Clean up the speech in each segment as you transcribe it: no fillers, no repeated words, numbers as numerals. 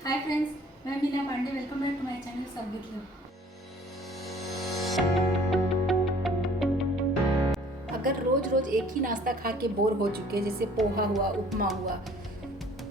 हाय friends, मैं Meena Pandey. Welcome back to my channel सब with love. अगर रोज रोज एक ही नाश्ता खा के बोर हो चुके, जैसे पोहा हुआ, उपमा हुआ,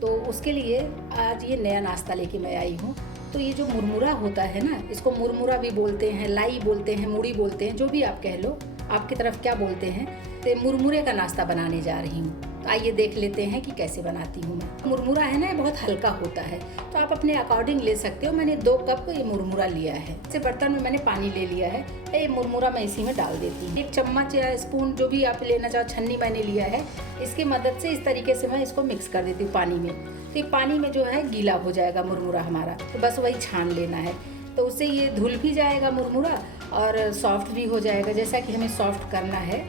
तो उसके लिए आज ये नया नाश्ता लेके मैं आई हूँ। तो ये जो मुरमुरा होता है ना, इसको मुरमुरा भी बोलते हैं, लाई बोलते हैं, मूढ़ी बोलते हैं, जो भी आप कह लो, आपकी तरफ क्या बोलते हैं। तो मुरमुरे का नाश्ता बनाने जा रही हूँ। तो आइए देख लेते हैं कि कैसे बनाती हूँ मैं। मुरमुरा है ना, ये बहुत हल्का होता है, तो आप अपने अकॉर्डिंग ले सकते हो। मैंने 2 कप ये मुरमुरा लिया है। इसे बर्तन में मैंने पानी ले लिया है। ये मुरमुरा मैं इसी में डाल देती हूँ। 1 चम्मच या स्पून जो भी आप लेना चाहो, छन्नी मैंने लिया है, इसकी मदद से इस तरीके से मैं इसको मिक्स कर देती हूँ पानी में। तो ये पानी में जो है गीला हो जाएगा मुरमुरा हमारा, तो बस वही छान लेना है। तो उससे ये धुल भी जाएगा मुरमुरा और सॉफ्ट भी हो जाएगा, जैसा कि हमें सॉफ्ट करना है।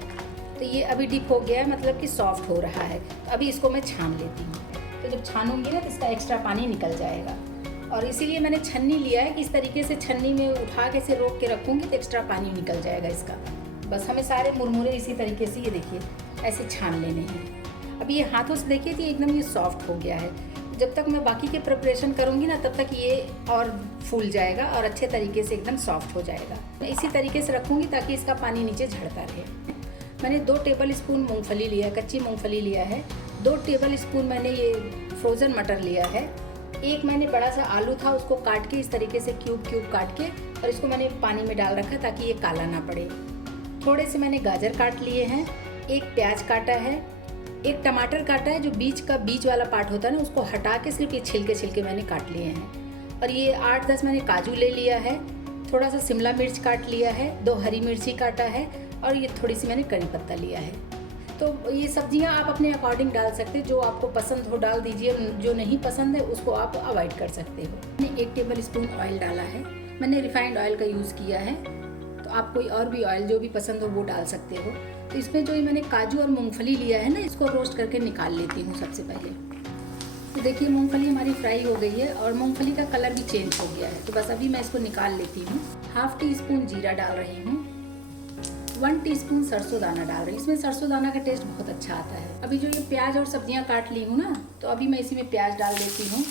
तो ये अभी डिप हो गया है, मतलब कि सॉफ्ट हो रहा है। तो अभी इसको मैं छान लेती हूँ। तो जब छानूंगी ना, तो इसका एक्स्ट्रा पानी निकल जाएगा। और इसीलिए मैंने छन्नी लिया है कि इस तरीके से छन्नी में उठा के से रोक के रखूँगी तो एक्स्ट्रा पानी निकल जाएगा इसका। बस हमें सारे मुरमुरे इसी तरीके से, ये देखिए, ऐसे छान लेने हैं। अभी ये हाथों से देखिए कि एकदम ये सॉफ्ट हो गया है। जब तक मैं बाकी के प्रिपरेशन करूँगी ना, तब तक ये और फूल जाएगा और अच्छे तरीके से एकदम सॉफ्ट हो जाएगा। मैं इसी तरीके से रखूँगी ताकि इसका पानी नीचे झड़ता रहे। मैंने 2 टेबल स्पून मूँगफली लिया है, कच्ची मूँगफली लिया है। 2 टेबल स्पून मैंने ये फ्रोज़न मटर लिया है। एक मैंने बड़ा सा आलू था, उसको काट के इस तरीके से क्यूब काट के, और इसको मैंने पानी में डाल रखा ताकि ये काला ना पड़े। थोड़े से मैंने गाजर काट लिए हैं, 1 प्याज काटा है, 1 टमाटर काटा है। जो बीच वाला पार्ट होता है ना, उसको हटा के सिर्फ ये छिलके मैंने काट लिए हैं। और ये 8-10 मैंने काजू ले लिया है। थोड़ा सा शिमला मिर्च काट लिया है, 2 हरी मिर्ची काटा है, और ये थोड़ी सी मैंने करी पत्ता लिया है। तो ये सब्जियां आप अपने अकॉर्डिंग डाल सकते हो, जो आपको पसंद हो डाल दीजिए, जो नहीं पसंद है उसको आप अवॉइड कर सकते हो। मैंने 1 टेबल स्पून ऑयल डाला है। मैंने रिफाइंड ऑयल का यूज़ किया है, तो आप कोई और भी ऑयल जो भी पसंद हो वो डाल सकते हो। तो इसमें जो ये मैंने काजू और मूँगफली लिया है ना, इसको रोस्ट करके निकाल लेती हूँ सबसे पहले। तो देखिए मूँगफली हमारी फ्राई हो गई है और मूँगफली का कलर भी चेंज हो गया है। तो बस अभी मैं इसको निकाल लेती हूँ। 1/2 टीस्पून जीरा डाल रही हूँ, 1 टीस्पून सरसों दाना डाल रही हूँ। इसमें सरसों दाना का टेस्ट बहुत अच्छा आता है। अभी जो ये प्याज और सब्जियां काट ली हूँ ना, तो अभी मैं इसी में प्याज डाल देती हूँ।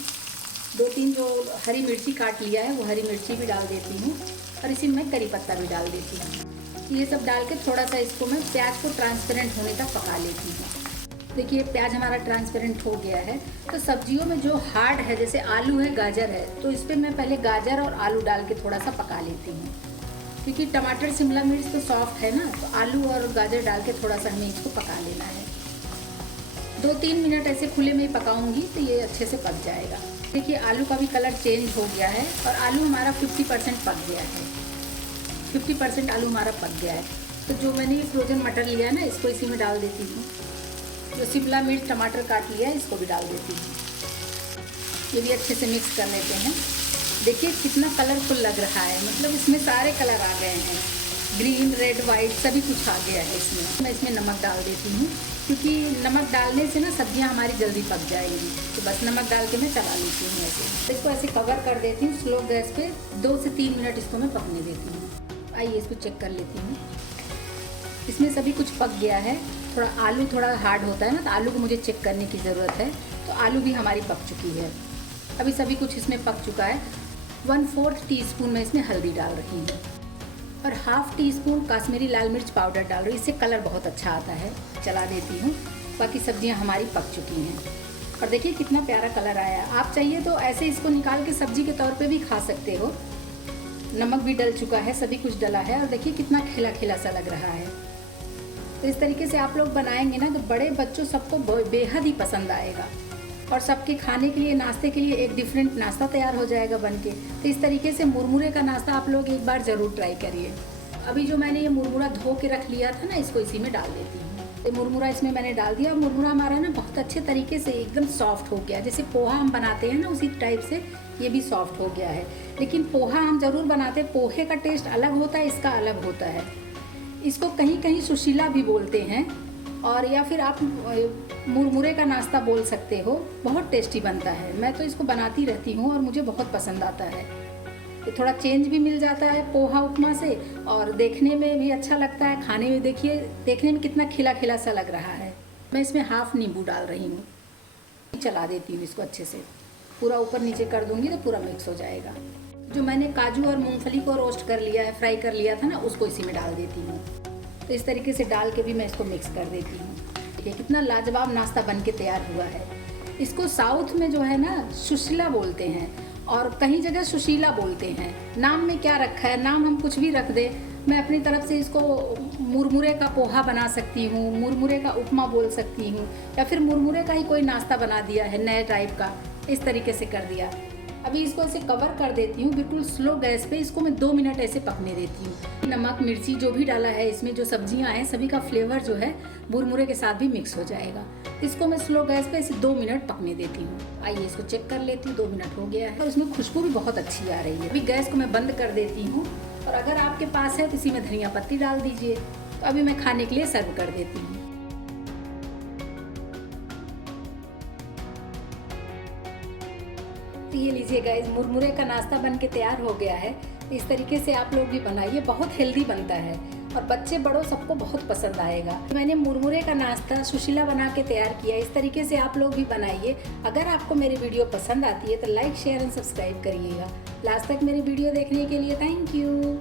2-3 जो हरी मिर्ची काट लिया है वो हरी मिर्ची भी डाल देती हूँ, और इसी में करी पत्ता भी डाल देती हूँ। ये सब डाल के थोड़ा सा इसको मैं प्याज को ट्रांसपेरेंट होने तक पका लेती हूँ। देखिए प्याज हमारा ट्रांसपेरेंट हो गया है। तो सब्जियों में जो हार्ड है, जैसे आलू है, गाजर है, तो इस पर मैं पहले गाजर और आलू डाल के थोड़ा सा पका लेती हूँ, क्योंकि टमाटर शिमला मिर्च तो सॉफ्ट है ना। तो आलू और गाजर डाल के थोड़ा सा हमें इसको पका लेना है। 2-3 मिनट ऐसे खुले में ही पकाऊंगी तो ये अच्छे से पक जाएगा। देखिए आलू का भी कलर चेंज हो गया है और आलू हमारा 50% पक गया है। 50% आलू हमारा पक गया है। तो जो मैंने ये फ्रोजन मटर लिया है ना, इसको इसी में डाल देती हूँ। जो शिमला मिर्च टमाटर काट लिया है, इसको भी डाल देती हूँ। ये भी अच्छे से मिक्स कर लेते हैं। देखिए कितना कलरफुल लग रहा है, मतलब इसमें सारे कलर आ गए हैं, ग्रीन, रेड, वाइट सभी कुछ आ गया है इसमें। मैं इसमें नमक डाल देती हूँ, क्योंकि नमक डालने से ना सब्जियाँ हमारी जल्दी पक जाएंगी। तो बस नमक डाल के मैं चला लेती हूँ ऐसे। इसको ऐसे कवर कर देती हूँ स्लो गैस पे। 2 से 3 मिनट इसको मैं पकने देती हूँ। आइए इसको चेक कर लेती हूँ। इसमें सभी कुछ पक गया है। थोड़ा आलू थोड़ा हार्ड होता है ना, तो आलू को मुझे चेक करने की ज़रूरत है। तो आलू भी हमारी पक चुकी है। अभी सभी कुछ इसमें पक चुका है। 1/4 टीस्पून मैं इसमें हल्दी डाल रही हूँ, और 1/2 टीस्पून काश्मीरी लाल मिर्च पाउडर डाल रही हूँ। इससे कलर बहुत अच्छा आता है। चला देती हूँ। बाकी सब्जियाँ हमारी पक चुकी हैं, और देखिए कितना प्यारा कलर आया। आप चाहिए तो ऐसे इसको निकाल के सब्जी के तौर पे भी खा सकते हो। नमक भी डल चुका है, सभी कुछ डला है, और देखिए कितना खिला खिला सा लग रहा है। तो इस तरीके से आप लोग बनाएंगे ना, तो बड़े बच्चों सबको बेहद ही पसंद आएगा, और सबके खाने के लिए, नाश्ते के लिए एक डिफरेंट नाश्ता तैयार हो जाएगा बन के। तो इस तरीके से मुरमुरे का नाश्ता आप लोग एक बार ज़रूर ट्राई करिए। अभी जो मैंने ये मुरमुरा धो के रख लिया था ना, इसको इसी में डाल देती हूँ। तो मुरमुरा इसमें मैंने डाल दिया। मुरमुरा हमारा ना बहुत अच्छे तरीके से एकदम सॉफ्ट हो गया। जैसे पोहा हम बनाते हैं ना, उसी टाइप से ये भी सॉफ्ट हो गया है। लेकिन पोहा हम ज़रूर बनाते हैं, पोहे का टेस्ट अलग होता है, इसका अलग होता है। इसको कहीं कहीं सुशीला भी बोलते हैं, और या फिर आप मुरमुरे का नाश्ता बोल सकते हो। बहुत टेस्टी बनता है। मैं तो इसको बनाती रहती हूँ और मुझे बहुत पसंद आता है। तो थोड़ा चेंज भी मिल जाता है पोहा उपमा से, और देखने में भी अच्छा लगता है। खाने में देखिए, देखने में कितना खिला खिला सा लग रहा है। मैं इसमें 1/2 नींबू डाल रही हूँ। चला देती हूँ इसको अच्छे से। पूरा ऊपर नीचे कर दूंगी तो पूरा मिक्स हो जाएगा। जो मैंने काजू और मूंगफली को रोस्ट कर लिया है, फ्राई कर लिया था ना, उसको इसी में डाल देती हूँ। तो इस तरीके से डाल के भी मैं इसको मिक्स कर देती हूँ। देखिए कितना लाजवाब नाश्ता बन के तैयार हुआ है। इसको साउथ में जो है ना सुशीला बोलते हैं और कहीं जगह सुशीला बोलते हैं। नाम में क्या रखा है, नाम हम कुछ भी रख दें। मैं अपनी तरफ से इसको मुरमुरे का पोहा बना सकती हूँ, मुरमुरे का उपमा बोल सकती हूँ, या फिर मुरमुरे का ही कोई नाश्ता बना दिया है नए टाइप का, इस तरीके से कर दिया। अभी इसको ऐसे कवर कर देती हूँ, बिल्कुल स्लो गैस पे इसको मैं 2 मिनट ऐसे पकने देती हूँ। नमक मिर्ची जो भी डाला है इसमें, जो सब्जियाँ हैं, सभी का फ्लेवर जो है मुरमुरे के साथ भी मिक्स हो जाएगा। इसको मैं स्लो गैस पे ऐसे 2 मिनट पकने देती हूँ। आइए इसको चेक कर लेती हूँ, 2 मिनट हो गया है और इसमें खुशबू भी बहुत अच्छी आ रही है। अभी गैस को मैं बंद कर देती हूँ और अगर आपके पास है तो इसी में धनिया पत्ती डाल दीजिए। तो अभी मैं खाने के लिए सर्व कर देती हूँ। तो ये लीजिए गाइस, मुरमुरे का नाश्ता बन के तैयार हो गया है। इस तरीके से आप लोग भी बनाइए, बहुत हेल्दी बनता है और बच्चे बड़ों सबको बहुत पसंद आएगा। मैंने मुरमुरे का नाश्ता सुशीला बना के तैयार किया, इस तरीके से आप लोग भी बनाइए। अगर आपको मेरी वीडियो पसंद आती है तो लाइक शेयर एंड सब्सक्राइब करिएगा। लास्ट तक मेरी वीडियो देखने के लिए थैंक यू।